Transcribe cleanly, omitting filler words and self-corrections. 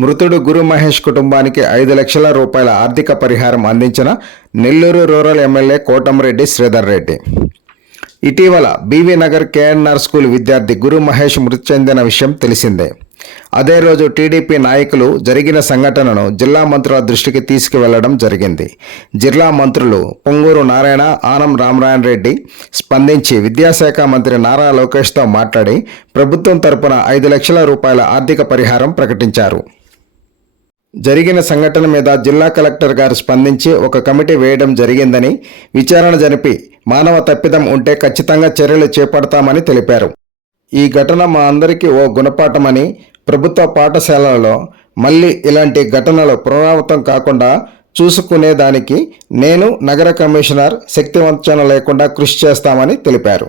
మృతుడు గురు మహేష్ కుటుంబానికి 5 లక్షల రూపాయల ఆర్థిక పరిహారం అందించిన నెల్లూరు రూరల్ ఎమ్మెల్యే కోటంరెడ్డి శ్రీధర్ రెడ్డి. ఇటీవల బీవీ నగర్ కేఎన్ఆర్ స్కూల్ విద్యార్థి గురు మహేష్ మృతి చెందిన విషయం తెలిసిందే. అదే రోజు టీడీపీ నాయకులు జరిగిన సంఘటనను జిల్లా మంత్రుల దృష్టికి తీసుకువెళ్లడం జరిగింది. జిల్లా మంత్రులు పొంగూరు నారాయణ, ఆనం రామనారాయణ రెడ్డి స్పందించి విద్యాశాఖ మంత్రి నారా లోకేష్తో మాట్లాడి ప్రభుత్వం తరపున 5 లక్షల రూపాయల ఆర్థిక పరిహారం ప్రకటించారు. జరిగిన సంఘటన మీద జిల్లా కలెక్టర్ గారు స్పందించి ఒక కమిటీ వేయడం జరిగిందని, విచారణ జరిపి మానవ తప్పిదం ఉంటే ఖచ్చితంగా చర్యలు చేపడతామని తెలిపారు. ఈ ఘటన మా అందరికీ ఓ గుణపాఠమని, ప్రభుత్వ పాఠశాలలలో మళ్ళీ ఇలాంటి ఘటనలు పునరావృతం కాకుండా చూసుకునేదానికి నేను నగర కమిషనర్ శక్తివంచన లేకుండా కృషి చేస్తామని తెలిపారు.